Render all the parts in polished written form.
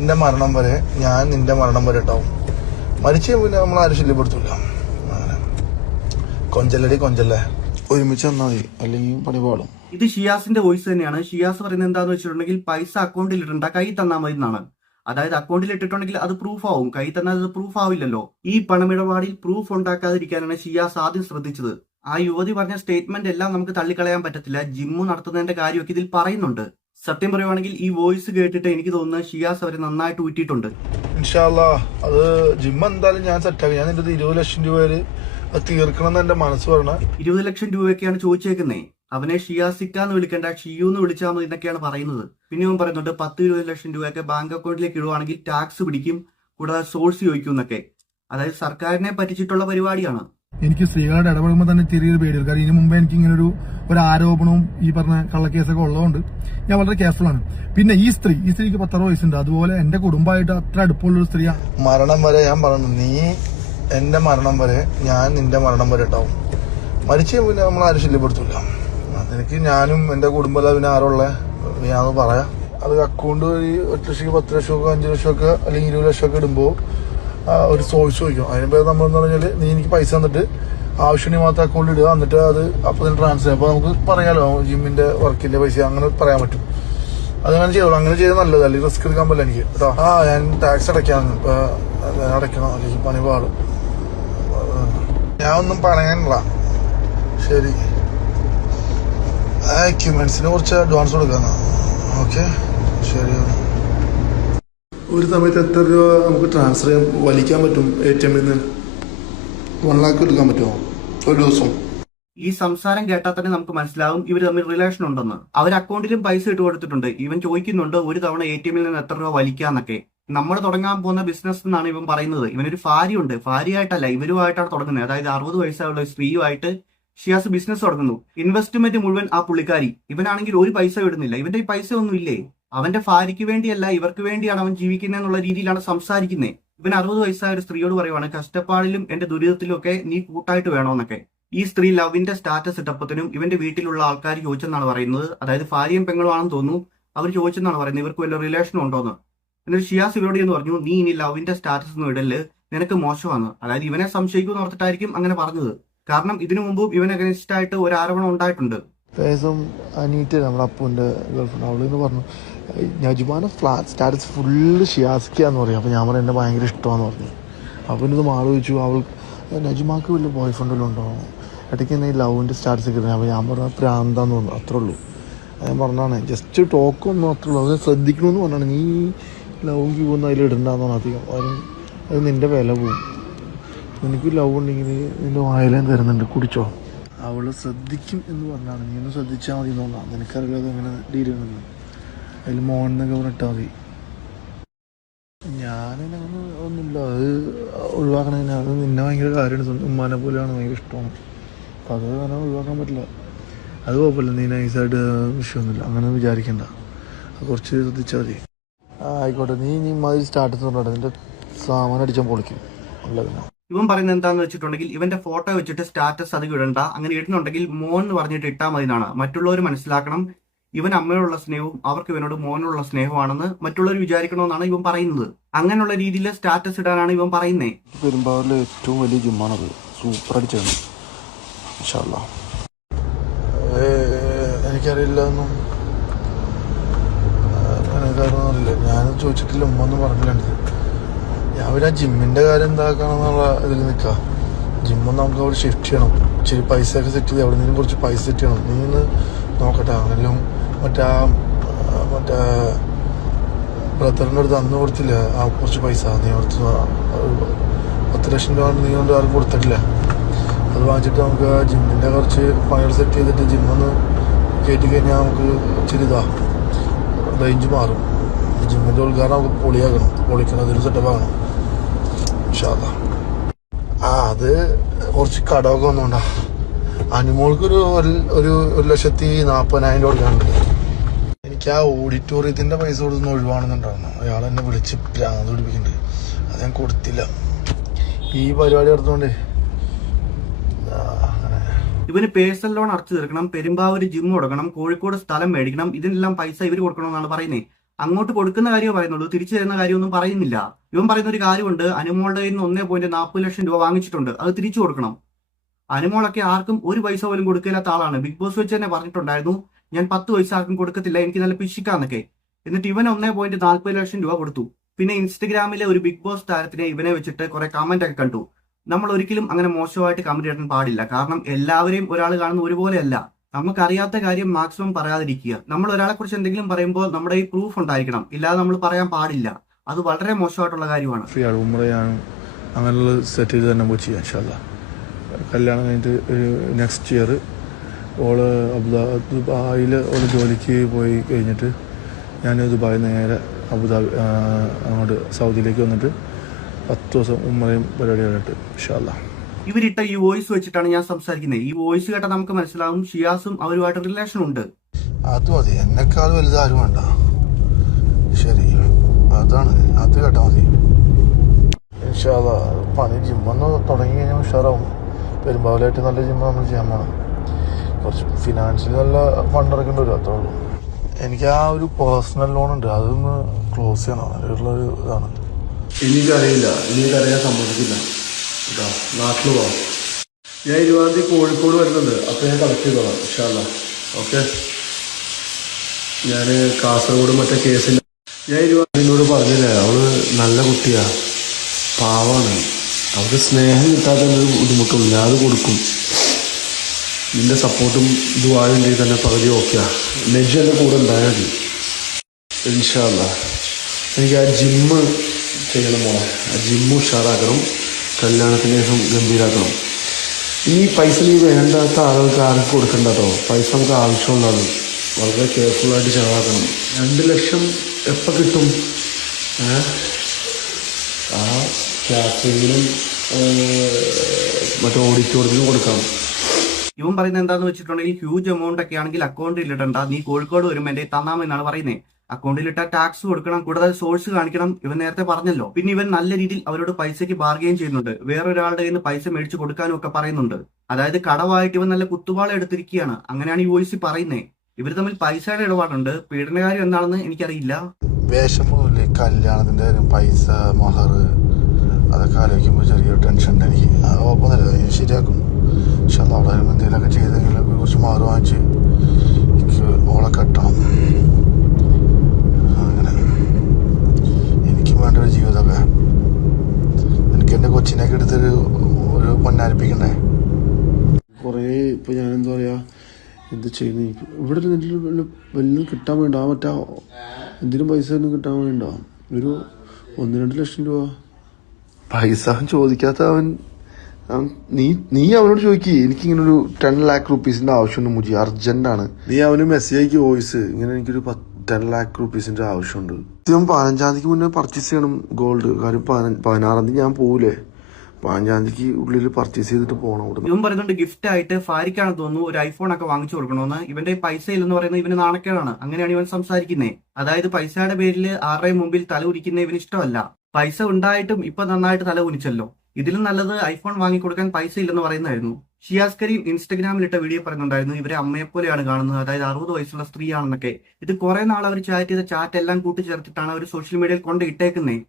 നിന്റെ മരണം വരെ ഞാൻ നിന്റെ മരണം വരെ ഉണ്ടാവും. മരിച്ചു പിന്നെ നമ്മൾ ആരും ശല്യപ്പെടുത്തൂല. അങ്ങനെ കൊഞ്ചല്ലടി കൊഞ്ചല്ലേ, ഒരുമിച്ച് വന്നാൽ മതി, അല്ലെങ്കിൽ പണി പാടും. ഇത് ഷിയാസിന്റെ വോയിസ് തന്നെയാണ്. ഷിയാസ് പറയുന്നത് എന്താന്ന് വെച്ചിട്ടുണ്ടെങ്കിൽ പൈസ അക്കൗണ്ടിൽ ഇടണ്ട, കൈ തന്നാൽ മതി എന്നാണ്. അതായത് അക്കൗണ്ടിൽ ഇട്ടിട്ടുണ്ടെങ്കിൽ അത് പ്രൂഫ് ആവും, കൈ തന്നാൽ അത് പ്രൂഫ് ആവില്ലല്ലോ. ഈ പണമിടപാടിൽ പ്രൂഫ് ഉണ്ടാക്കാതിരിക്കാനാണ് ഷിയാസ് ആദ്യം ശ്രദ്ധിച്ചത്. ആ യുവതി പറഞ്ഞ സ്റ്റേറ്റ്മെന്റ് എല്ലാം നമുക്ക് തള്ളിക്കളയാൻ പറ്റത്തില്ല. ജിമ്മ് നടത്തുന്നതിന്റെ കാര്യമൊക്കെ ഇതിൽ പറയുന്നുണ്ട്. സത്യം പറയുവാണെങ്കിൽ ഈ വോയിസ് കേട്ടിട്ട് എനിക്ക് തോന്നുന്നത് ഷിയാസ് അവരെ നന്നായിട്ട് ഊറ്റിയിട്ടുണ്ട്. ഇൻഷാല്ലാ അത് ജിമ്മ് എന്തായാലും ഞാൻ സെറ്റാക്കി. ഞാൻ നിന്റെ 20 ലക്ഷം രൂപയില് അത് തീർക്കണം എന്ന് എന്റെ മനസ്സ് പറഞ്ഞ. 20 ലക്ഷം രൂപയൊക്കെയാണ് ചോദിച്ചേക്കുന്നേ. അവനെ ഷിയാസിക്കാന്ന് വിളിക്കേണ്ട, ഷിയൂന്ന് വിളിച്ചാൽ മതി എന്നൊക്കെയാണ് പറയുന്നത്. പിന്നെ അവൻ പറയുന്നുണ്ട് 10-20 ലക്ഷം രൂപയൊക്കെ ബാങ്ക് അക്കൗണ്ടിലേക്ക് ഇടുവാണെങ്കിൽ ടാക്സ് പിടിക്കും, കൂടാതെ സോഴ്സ് ചോദിക്കും എന്നൊക്കെ. അതായത് സർക്കാരിനെ പറ്റിച്ചിട്ടുള്ള പരിപാടിയാണ്. എനിക്ക് സ്ത്രീകളുടെ ഇടപെടുമ്പോൾ തന്നെ ചെറിയൊരു പേടിയാണ്. കാരണം ഇതിനു മുമ്പ് എനിക്ക് ഇങ്ങനെ ഒരു ആരോപണവും ഈ പറഞ്ഞ കള്ളക്കേസൊക്കെ ഉള്ളതുകൊണ്ട് ഞാൻ വളരെ കെയർഫുൾ ആണ്. പിന്നെ ഈ സ്ത്രീക്ക് 10 വയസ്സുണ്ട്. അതുപോലെ എന്റെ കുടുംബമായിട്ട് അത്ര അടുപ്പമുള്ളൊരു സ്ത്രീയാണ്. മരണം വരെ ഞാൻ പറഞ്ഞു, നീ എന്റെ മരണം വരെ ഞാൻ നിന്റെ മരണം വരെ ഉണ്ടാവും. മരിച്ചു പിന്നെ നമ്മൾ ആരും ശല്യപ്പെടുത്തൂല. എനിക്ക് ഞാനും എന്റെ കുടുംബം പിന്നെ ആരുള്ള ഞാന്ന് പറയാം. അത് അക്കൗണ്ട് വഴി 1 ലക്ഷം 10 ലക്ഷമൊക്കെ 5 ലക്ഷമൊക്കെ അല്ലെങ്കിൽ 20 ലക്ഷമൊക്കെ ഇടുമ്പോൾ ഒരു സോഴ്സ് ചോദിക്കും. അതിനുമ്പോൾ നമ്മളെന്ന് പറഞ്ഞാൽ നീ എനിക്ക് പൈസ തന്നിട്ട് ആവശ്യത്തിന് മാത്രം അക്കൗണ്ടിൽ ഇടുക, എന്നിട്ട് അത് അപ്പോൾ തന്നെ ട്രാൻസ്ഫർ ചെയ്യാം. അപ്പോൾ നമുക്ക് പറയാലോ ജിമ്മിന്റെ വർക്കിന്റെ പൈസ അങ്ങനെ പറയാൻ പറ്റും. അതങ്ങനെ ചെയ്യുള്ളൂ. അങ്ങനെ ചെയ്താൽ നല്ലത്, അല്ലെങ്കിൽ റിസ്ക് എടുക്കാൻ പറ്റില്ല എനിക്ക് കേട്ടോ. ഞാൻ ടാക്സ് അടയ്ക്കാന്ന് അടയ്ക്കണം, അല്ലെങ്കിൽ പണി പാടും. ഞാൻ ഒന്നും പറയാനില്ല. ശരി, എക്യുപ്മെന്റ്സിന് കുറച്ച് അഡ്വാൻസ് കൊടുക്കാന്നാ. ഓക്കെ ശരി. ഒരു സമയത്ത് എത്ര രൂപ നമുക്ക് ട്രാൻസ്ഫർ ചെയ്യാൻ വലിക്കാൻ പറ്റും ATM-ൽ നിന്ന്? 1 lakh എടുക്കാൻ പറ്റുമോ ഒരു ദിവസം? ഈ സംസാരം കേട്ടാൽ തന്നെ നമുക്ക് മനസ്സിലാവും ഇവർ തമ്മിൽ റിലേഷൻ ഉണ്ടെന്ന്. അവർ അക്കൗണ്ടിലും പൈസ ഇട്ട് കൊടുത്തിട്ടുണ്ട്. ഇവൻ ചോദിക്കുന്നുണ്ട് ഒരു തവണ ATM-ൽ നിന്ന് എത്ര രൂപ വലിക്കാന്നൊക്കെ. നമ്മൾ തുടങ്ങാൻ പോകുന്ന ബിസിനസ് എന്നാണ് ഇവൻ പറയുന്നത്. ഇവനൊരു ഭാര്യയുണ്ട്, ഭാര്യയായിട്ടല്ല ഇവരുമായിട്ടാണ് തുടങ്ങുന്നത്. അതായത് 60 വയസ്സായുള്ള സ്ത്രീയുമായിട്ട് ഷിയാസ് ബിസിനസ് തുടങ്ങുന്നു. ഇൻവെസ്റ്റ്മെന്റ് മുഴുവൻ ആ പുള്ളിക്കാരി. ഇവനാണെങ്കിൽ ഒരു പൈസ ഇടുന്നില്ല. ഇവന്റെ ഈ പൈസ ഒന്നും ഇല്ലേ. അവന്റെ ഭാര്യയ്ക്ക് വേണ്ടിയല്ല ഇവർക്ക് വേണ്ടിയാണ് അവൻ ജീവിക്കുന്നത് എന്നുള്ള രീതിയിലാണ് സംസാരിക്കുന്നത്. ഇവൻ 60 വയസ്സായ ഒരു സ്ത്രീയോട് പറയുവാണ്, കഷ്ടപ്പാടിലും എന്റെ ദുരിതത്തിലും ഒക്കെ നീ കൂട്ടായിട്ട് വേണോന്നൊക്കെ. ഈ സ്ത്രീ ലവിന്റെ സ്റ്റാറ്റസ് ഇട്ടപ്പത്തിനും ഇവന്റെ വീട്ടിലുള്ള ആൾക്കാർ ചോദിച്ചെന്നാണ് പറയുന്നത്. അതായത് ഭാര്യയും പെങ്ങളും ആണെന്ന് തോന്നുന്നു. അവർ ചോദിച്ചെന്നാണ് പറയുന്നത് ഇവർക്ക് വല്ല റിലേഷൻ ഉണ്ടോന്ന്. എന്നിട്ട് ഷിയാസ് ഇവരോട് എന്ന് പറഞ്ഞു, നീ ഇനി ലവിന്റെ സ്റ്റാറ്റസ് ഒന്നും ഇടല്, നിനക്ക് മോശമാണ്. അതായത് ഇവനെ സംശയിക്കുമെന്ന് ഓർത്തിട്ടായിരിക്കും അങ്ങനെ പറഞ്ഞത്. കാരണം ഇതിനു മുമ്പും ഇവനെ അഗനിസ്റ്റ് ആയിട്ട് ഒരു ആരോപണം ഉണ്ടായിട്ടുണ്ട്. അനീറ്റ് നമ്മുടെ അപ്പുവിന്റെ ഗേൾഫ്രണ്ട് അവളിന്ന് പറഞ്ഞു, നജുമാനെ സ്റ്റാറ്റസ് ഫുള്ള് ഷിയാസിക്കാന്ന് പറയും. അപ്പോൾ ഞാൻ പറഞ്ഞു എന്നെ ഭയങ്കര ഇഷ്ടമാണെന്ന് പറഞ്ഞു. അപ്പം ഇത് ആലോചിച്ചു, അവൾ നജുമാക്ക് വലിയ ബോയ് ഫ്രണ്ട് വല്ലതും ഉണ്ടോ, ഇടയ്ക്ക് തന്നെ ഈ ലവിൻ്റെ സ്റ്റാറ്റസ് കിട്ടുന്നത്. അപ്പോൾ ഞാൻ പറഞ്ഞ പ്രാന്താന്ന് തോന്നുന്നു, അത്രേ ഉള്ളൂ. ഞാൻ പറഞ്ഞാണ് ജസ്റ്റ് ടോക്കൊന്നും അത്രേ ഉള്ളൂ. അത് ശ്രദ്ധിക്കണമെന്ന് പറഞ്ഞാണ്. നീ ലവും ക്യൂവൊന്നും അതിൽ ഇടണ്ടെന്ന് പറഞ്ഞു. അധികം അത് നിൻ്റെ വില പോവും. നിനക്ക് ലവ് ഉണ്ടെങ്കിൽ നിൻ്റെ വായിലേം തരുന്നുണ്ട്, കുടിച്ചോ. അവള് ശ്രദ്ധിക്കും എന്ന് പറഞ്ഞാണ്. നീ ഒന്ന് ശ്രദ്ധിച്ചാൽ മതി തോന്നാം. നിനക്കറിയില്ല അത് എങ്ങനെ ഡീൽ ചെയ്യണമെന്ന്. അതിൽ മോനെന്നൊക്കെ പറഞ്ഞിട്ടാൽ മതി. ഞാനങ്ങനെ ഒന്നുമില്ല, അത് ഒഴിവാക്കണതിന്. അത് നിന്നെ ഭയങ്കര കാര്യമാണ്, ഉമ്മാനെ പോലെയാണ്, ഭയങ്കര ഇഷ്ടമാണ്. അപ്പം അത് അങ്ങനെ ഒഴിവാക്കാൻ പറ്റില്ല. അത് കുഴപ്പമില്ല, നീ നൈസായിട്ട് വിഷയമൊന്നുമില്ല, അങ്ങനെ വിചാരിക്കണ്ട. അത് കുറച്ച് ശ്രദ്ധിച്ചാൽ മതി. ആയിക്കോട്ടെ, നീ മാതിരി സ്റ്റാറ്റസ് പറഞ്ഞോട്ടെ, നിന്റെ സാമാനം അടിച്ചാൽ പൊളിക്കും. ഉള്ളതിനാ ഇവൻ പറയുന്നത് എന്താന്ന് വെച്ചിട്ടുണ്ടെങ്കിൽ ഇവന്റെ ഫോട്ടോ വെച്ചിട്ട് സ്റ്റാറ്റസ് അത് ഇടണ്ട, അങ്ങനെ ഇടുന്നുണ്ടെങ്കിൽ മോൻ എന്ന് പറഞ്ഞിട്ട് ഇട്ടാൽ മതി എന്നാണ്. മറ്റുള്ളവർ മനസ്സിലാക്കണം ഇവൻ അമ്മയോടുള്ള സ്നേഹവും അവർക്ക് ഇവനോട് മോനോടുള്ള സ്നേഹമാണെന്ന് മറ്റുള്ളവർ വിചാരിക്കണമെന്നാണ് ഇവൻ പറയുന്നത്. അങ്ങനെയുള്ള രീതിയിൽ സ്റ്റാറ്റസ് ഇടാനാണ് ഇവൻ പറയുന്നത്. പെരുമ്പാവൂരിലെ ഏറ്റവും വലിയ ജിമ്മാണത്, സൂപ്പർ അടിച്ചാണ്. എനിക്കറിയില്ല ഒന്നും, അറിയില്ല. ഞാൻ ചോദിച്ചിട്ടില്ല, ഉമ്മ ഒന്നും പറഞ്ഞില്ല. ഞാൻ ഒരു ജിമ്മിന്റെ കാര്യം എന്താക്കണമെന്നുള്ള ഇതിൽ നിൽക്കാം. ജിമ്മൊന്നും നമുക്ക് അവിടെ ഷിഫ്റ്റ് ചെയ്യണം, ഇച്ചിരി പൈസ ഒക്കെ സെറ്റ് ചെയ്ത് അവിടെ നിന്നും കുറച്ച് പൈസ സെറ്റ് ചെയ്യണം. നീ ഒന്ന് നോക്കട്ടെ. അങ്ങനെയും മറ്റേ ബ്രദറിൻ്റെ അടുത്ത് അന്ന് കൊടുത്തില്ല ആ കുറച്ച് പൈസ, നീ കൊടുത്ത് 10 ലക്ഷം രൂപ നീ കൊണ്ട് ആർക്കും കൊടുത്തിട്ടില്ല. അത് വാങ്ങിച്ചിട്ട് നമുക്ക് ജിമ്മിൻ്റെ കുറച്ച് പണികൾ സെറ്റ് ചെയ്തിട്ട് ജിമ്മൊന്ന് കയറ്റി കഴിഞ്ഞാൽ നമുക്ക് ഇച്ചിരി റേഞ്ച് മാറും. ജിമ്മിൻ്റെ ഉദ്ഘാടനം നമുക്ക് പൊളിയാക്കണം, പൊളിക്കണം, സെറ്റപ്പ് ആകണം. അത് കുറച്ച് കടമൊക്കെ വന്നോണ്ടാ. അനുമോൾക്കൊരു 1,40,000 കൊടുക്കാനുണ്ട്. എനിക്ക് ആ ഓഡിറ്റോറിയത്തിന്റെ പൈസ കൊടുത്ത് ഒഴിവാണെന്നുണ്ടായിരുന്നു. അയാൾ എന്നെ വിളിച്ച് പ്രാന്ത് പിടിപ്പിക്കുന്നുണ്ട്. അത് ഞാൻ കൊടുത്തില്ല. ഈ പരിപാടി നടത്തുകൊണ്ടേ ഇവന് പേഴ്സണൽ ലോൺ അടച്ചു തീർക്കണം, പെരുമ്പാവൂർ ജിം തുടങ്ങണം, കോഴിക്കോട് സ്ഥലം മേടിക്കണം, ഇതിനെല്ലാം പൈസ ഇവർ കൊടുക്കണമെന്നാണ് പറയുന്നത്. അങ്ങോട്ട് കൊടുക്കുന്ന കാര്യമേ പറയുന്നുള്ളൂ, തിരിച്ചു തരുന്ന കാര്യമൊന്നും പറയുന്നില്ല. ഇവൻ പറയുന്ന ഒരു കാര്യമുണ്ട്, അനുമോളുടെ കയ്യിൽ നിന്ന് 1.40 ലക്ഷം രൂപ വാങ്ങിച്ചിട്ടുണ്ട്, അത് തിരിച്ചു കൊടുക്കണം. അനുമോളൊക്കെ ആർക്കും ഒരു പൈസ പോലും കൊടുക്കില്ലാത്ത ആളാണ്. ബിഗ് ബോസ് വെച്ച് തന്നെ പറഞ്ഞിട്ടുണ്ടായിരുന്നു, ഞാൻ 10 പൈസ ആർക്കും കൊടുക്കത്തില്ല, എനിക്ക് നല്ല പിശിക്കാന്നൊക്കെ. എന്നിട്ട് ഇവൻ 1.40 ലക്ഷം രൂപ കൊടുത്തു. പിന്നെ ഇൻസ്റ്റഗ്രാമിലെ ഒരു ബിഗ് ബോസ് താരത്തിനെ ഇവനെ വെച്ചിട്ട് കുറെ കമന്റ് ഒക്കെ കണ്ടു. നമ്മൾ ഒരിക്കലും അങ്ങനെ മോശമായിട്ട് കമന്റ് ഇടാൻ പാടില്ല. കാരണം എല്ലാവരെയും ഒരാൾ കാണുന്ന ഒരുപോലെയല്ല. നമുക്കറിയാത്ത കാര്യം മാക്സിമം പറയാതിരിക്കുക. നമ്മൾ ഒരാളെ കുറിച്ച് എന്തെങ്കിലും പറയുമ്പോൾ നമ്മുടെ ഈ പ്രൂഫ് ഉണ്ടായിരിക്കണം, ഇല്ലാതെ നമ്മൾ പറയാൻ പാടില്ല. അത് വളരെ മോശമായിട്ടുള്ള കാര്യമാണ്. ഉമ്മറയാണ് അങ്ങനെയുള്ള സെറ്റ് ചെയ്ത് തന്നെ പോയി ചെയ്യാം. ഇൻഷാല്ലാ കല്യാണം കഴിഞ്ഞിട്ട് നെക്സ്റ്റ് ഇയർ ഓള് ദുബായിൽ ഓള് ജോലിക്ക് പോയി കഴിഞ്ഞിട്ട് ഞാൻ ദുബായിൽ നേരെ അബുദാബി അങ്ങോട്ട് സൗദിയിലേക്ക് വന്നിട്ട് 10 ദിവസം ഉമ്മറയും പരിപാടിയായിട്ട് ഇൻഷാല്ലാ. ഇവരിട്ട ഈ വോയിസ് വെച്ചിട്ടാണ് ഞാൻ സംസാരിക്കുന്നത്. ഈ വോയിസ് കേട്ടാൽ നമുക്ക് മനസ്സിലാവും ഷിയാസും അവരുമായിട്ട് റിലേഷൻ ഉണ്ട്. അത് മതി, എന്നെക്കാൾ വലുതാരും വേണ്ട. ശരി, അതാണ്, അത് കേട്ടാ മതി. ഇൻഷാല്ലാ പണി ജിമ്മൊന്ന് തുടങ്ങി കഴിഞ്ഞാൽ ഉഷാറാവും. പെരുമ്പാവലായിട്ട് നല്ല ജിമ്മ് നമ്മൾ ചെയ്യാൻ പോകണം. കുറച്ച് ഫിനാൻഷ്യലി നല്ല ഫണ്ട് ഇറക്കേണ്ടി വരും, അത്രേ ഉള്ളൂ. എനിക്ക് ആ ഒരു പേഴ്സണൽ ലോൺ ഉണ്ട്, അതൊന്ന് ക്ലോസ് ചെയ്യണം. അതിലുള്ളൊരു ഇതാണ്. എനിക്കറിയില്ല, എനിക്കറിയാൻ സമ്മതിക്കില്ല കേട്ടോ. നാട്ടിൽ പോവാം. ഞാൻ 20-ാം തീയതി കോഴിക്കോട് വരുന്നുണ്ട്, അപ്പോൾ ഞാൻ കളക്ട് ചെയ്തോളാം ഇൻഷാല്ലാ. ഓക്കെ, ഞാൻ കാസർഗോഡ് മറ്റേ കേസില്ല. ഞാൻ 20-ാം പറഞ്ഞില്ലേ, അവള് നല്ല കുട്ടിയാ, പാവാണ്. അവൾക്ക് സ്നേഹം കിട്ടാത്ത ഒരു ബുദ്ധിമുട്ടുള്ളൂ, ഞാൻ അത് കൊടുക്കും. നിന്റെ സപ്പോർട്ടും ഇതുവായുണ്ടെങ്കിൽ തന്നെ പകുതി ഓക്കെയാ. നെജ് എൻ്റെ കൂടെ ഉണ്ടായാൽ മതി ഇൻഷാല്ലാ. എനിക്ക് ആ ജിമ്മ് ചെയ്യണം മോളെ, ആ ജിമ്മ് ഉഷാറാക്കണം, കല്യാണത്തിന് ശേഷം ഗംഭീരാക്കണം. ഈ പൈസ നീ വേണ്ടാത്ത ആളുകൾക്ക് ആർക്കും കൊടുക്കണ്ട കേട്ടോ. പൈസ നമുക്ക് ആവശ്യമുള്ളതാണ്, വളരെ കെയർഫുള്ളായിട്ട് ചിലവാക്കണം. 2 ലക്ഷം എപ്പോൾ കിട്ടും? ആ കാറ്ററിങ്ങിനും മറ്റേ ഓഡിറ്റോറിയത്തിനും കൊടുക്കാം. ഇവൻ പറയുന്നത് എന്താന്ന് വെച്ചിട്ടുണ്ടെങ്കിൽ ഹ്യൂജ് എമൗണ്ട് ഒക്കെ ആണെങ്കിൽ അക്കൗണ്ടിൽ ഇടണ്ട, നീ കോഴിക്കോട് വരുമ്പോൾ എന്റെ തന്നാമെന്നാണ് പറയുന്നത്. അക്കൗണ്ടിൽ ഇട്ടാൽ ടാക്സ് കൊടുക്കണം, കൂടാതെ സോഴ്സ് കാണിക്കണം, ഇവൻ നേരത്തെ പറഞ്ഞല്ലോ. പിന്നെ ഇവൻ നല്ല രീതിയിൽ അവരോട് പൈസയ്ക്ക് ബാർഗെയിൻ ചെയ്യുന്നുണ്ട്, വേറൊരാളുടെ കയ്യിൽ നിന്ന് പൈസ മേടിച്ചു കൊടുക്കാനും ഒക്കെ പറയുന്നുണ്ട്. അതായത് കടവായിട്ട് ഇവൻ നല്ല കുത്തുവാള എടുത്തിരിക്കുകയാണ്, അങ്ങനെയാണ് ഈ വോയിസ് പറയുന്നത്. ഇവർ തമ്മിൽ പൈസയുടെ ഇടപാടുണ്ട്. പീഡനകാര്യം എന്താണെന്ന് എനിക്കറിയില്ല. വേഷമൊന്നുമില്ല, കല്യാണത്തിന്റെ കാര്യം, പൈസ, മഹർ, അതൊക്കെ ആലോചിക്കുമ്പോൾ ചെറിയൊരു ടെൻഷൻ ഉണ്ട് എനിക്ക്. അത് കുഴപ്പമൊന്നുമില്ല, ശരിയാക്കും. പക്ഷെ അവിടെ എന്തെങ്കിലുമൊക്കെ ചെയ്തെങ്കിൽ കുറച്ച് മഹർ വാങ്ങിച്ച് എനിക്ക് ഓളെ കെട്ടണം. അങ്ങനെ എനിക്കും വേണ്ട ഒരു ജീവിതമൊക്കെ. എനിക്ക് എൻ്റെ കൊച്ചിനൊക്കെ എടുത്തൊരു പൊന്നാരിപ്പിക്കണ്ടേ. കുറേ ഇപ്പോൾ ഞാൻ എന്താ പറയുക, എന്ത് ചെയ്യുന്നു ഇവിടെ വലിയ കിട്ടാൻ വേണ്ട, ആ മറ്റേ എന്തിനും പൈസ ഒന്നും കിട്ടാൻ വേണ്ട. ഒരു 1-2 ലക്ഷം രൂപ പൈസ ചോദിക്കാത്ത അവൻ നീ അവനോട് ചോദിക്കി, എനിക്കിങ്ങനെ ഒരു 10 lakh rupees ആവശ്യമുണ്ട് മുജി, അർജന്റാണ്. നീ അവന് മെസ്സേജ് വോയിസ്, ഇങ്ങനെ എനിക്കൊരു 10 lakh rupees ആവശ്യമുണ്ട്. 15-ാം തീയതിക്ക് മുന്നേ പർച്ചേസ് ചെയ്യണം ഗോൾഡ്. കാര്യം 16-ാം തീയതി ഞാൻ പോകൂലേ, 15-ാം തീയതിക്ക് ഉള്ളിൽ പർച്ചേസ് ചെയ്തിട്ട് പോകണം. ഇവിടെ ഇവൻ പറയുന്നുണ്ട് ഗിഫ്റ്റ് ആയിട്ട് ഫാരിക്കാണെന്ന് തോന്നുന്നു ഒരു ഐഫോൺ ഒക്കെ വാങ്ങിച്ചു കൊടുക്കണമെന്ന്. ഇവന്റെ പൈസ ഇല്ലെന്ന് പറയുന്നത് ഇവന് നാണക്കേടാണ്. അങ്ങനെയാണ് ഇവൻ സംസാരിക്കുന്നത്. അതായത് പൈസയുടെ പേരിൽ ആരുടെയും മുമ്പിൽ തല ഉരിക്കുന്ന ഇവന് ഇഷ്ടമല്ല. പൈസ ഉണ്ടായിട്ടും ഇപ്പൊ നന്നായിട്ട് തല ഉനിച്ചല്ലോ. ഇതിലും നല്ലത് ഐഫോൺ വാങ്ങിക്കൊടുക്കാൻ പൈസ ഇല്ലെന്ന് പറയുന്നതായിരുന്നു. ഷിയാസ് കരീം ഇൻസ്റ്റഗ്രാമിലിട്ട വീഡിയോ പറയുന്നുണ്ടായിരുന്നു, ഇവരെ അമ്മയെപ്പോലെയാണ് കാണുന്നത്, അതായത് 60 വയസ്സുള്ള സ്ത്രീയാണെന്നൊക്കെ. ഇത് കുറെ നാൾ അവർ ചാറ്റ് ചെയ്ത ചാറ്റ് എല്ലാം കൂട്ടിച്ചേർത്തിട്ടാണ് അവർ സോഷ്യൽ മീഡിയയിൽ കൊണ്ട് ഇട്ടേക്കുന്നത്.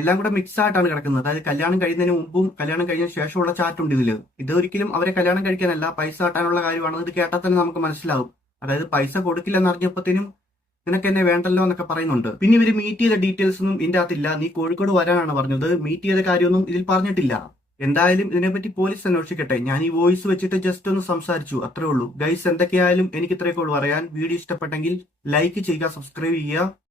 എല്ലാം കൂടെ മിക്സ് ആയിട്ടാണ് കിടക്കുന്നത്. അതായത് കല്യാണം കഴിയുന്നതിന് മുമ്പും കല്യാണം കഴിഞ്ഞ ശേഷമുള്ള ചാറ്റ് ഉണ്ട് ഇതിൽ. ഇത് ഒരിക്കലും അവരെ കല്യാണം കഴിക്കാനല്ല, പൈസ ആട്ടാനുള്ള കാര്യമാണ്. ഇത് കേട്ടാൽ തന്നെ നമുക്ക് മനസ്സിലാവും. അതായത് പൈസ കൊടുക്കില്ലെന്ന് അറിഞ്ഞപ്പോഴത്തേനും നിനക്ക് എന്നെ വേണ്ടല്ലോ എന്നൊക്കെ പറയുന്നുണ്ട്. പിന്നെ ഇവര് മീറ്റ് ചെയ്ത ഡീറ്റെയിൽസ് ഒന്നും ഇതിന്റെ അകത്തില്ല. നീ കോഴിക്കോട് വരാനാണ് പറഞ്ഞത്, മീറ്റ് ചെയ്ത കാര്യമൊന്നും ഇതിൽ പറഞ്ഞിട്ടില്ല. എന്തായാലും ഇതിനെപ്പറ്റി പോലീസ് അന്വേഷിക്കട്ടെ. ഞാൻ ഈ വോയിസ് വെച്ചിട്ട് ജസ്റ്റ് ഒന്ന് സംസാരിച്ചു, അത്രേ ഉള്ളൂ. ഗൈസ്, എന്തൊക്കെയായാലും എനിക്ക് ഇത്രയൊക്കെ ഉള്ളൂ പറയാൻ. വീഡിയോ ഇഷ്ടപ്പെട്ടെങ്കിൽ ലൈക്ക് ചെയ്യുക, സബ്സ്ക്രൈബ് ചെയ്യുക.